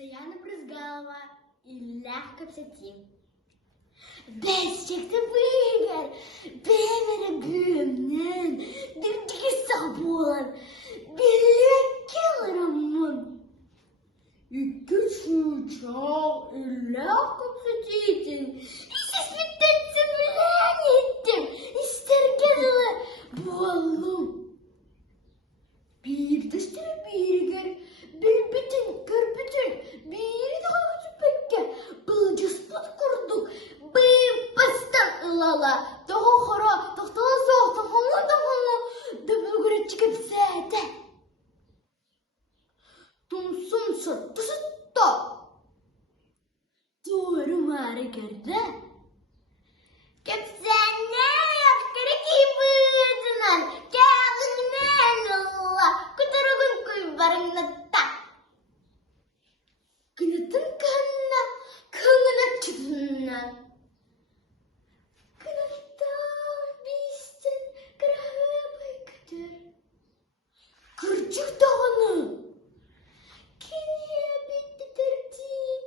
Саяна Брызгалова Иллээх кэпсэтии. Бәсчекті бұйгер, бәмірі бүйімнен, бірдігі сабуан, білек келірімін. Үкі шучақ Иллээх кэпсэтийтін, исеспеттенсі білән еттім, істергелі болым. Бірдістір бірігер, білбітін, көрбітін, бірді қалғысы пәкке, бұлжыспыт құрдық, бейпастан ұлала, тоғы қора, тоқтала соқ, тоқала, дұбыл көрет жігіп сәті. Тұмсын сұртты сұтты. Туырым әрі көрді. Кепсәне яққыры кейбідінен, кәғінмен ұла, күтірігін көй барыңына та. Күнітін қанна, күңіні түтінна. Күнітті бейістін күрәуі бай күтір. Күрчік дағыны. Кене бетті түрден,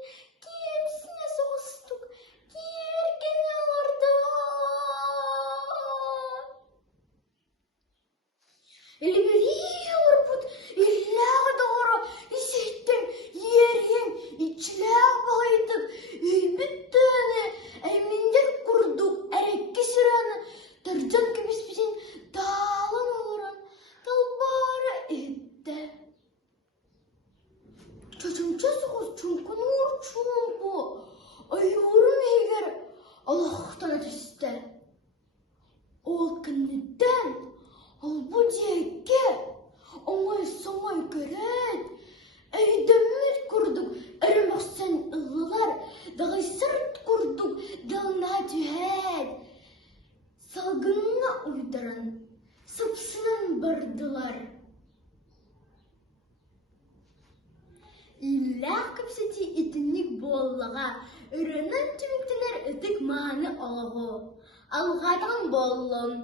кемсіне соғыстық, кергені орда. Элбери орбут, Иллээх дағыры, исеттің, ерен, ичіләқ бағайдық, үйбіттіні, әймендер құрдық, әрекке сұраны, тұрдан кемеспесен дағын олыран, талбары етті. Чачымча соғыз чүнкін ұр чүнкі, айғырым егер Аллахтан әтісті. Ол кінніден, ол бұдекке, оңай соңай көрет, әйдіммет күрдік, әрімақсан ұлылар, дағай сырт күрдік, дылына түйәд. Салғынна ұйдырын, сыпсынан бардылар. Иллээх кэпсэтии итіннік боллыға, үрінін түміктінер үтік маны оғы. Алғадығын боллым.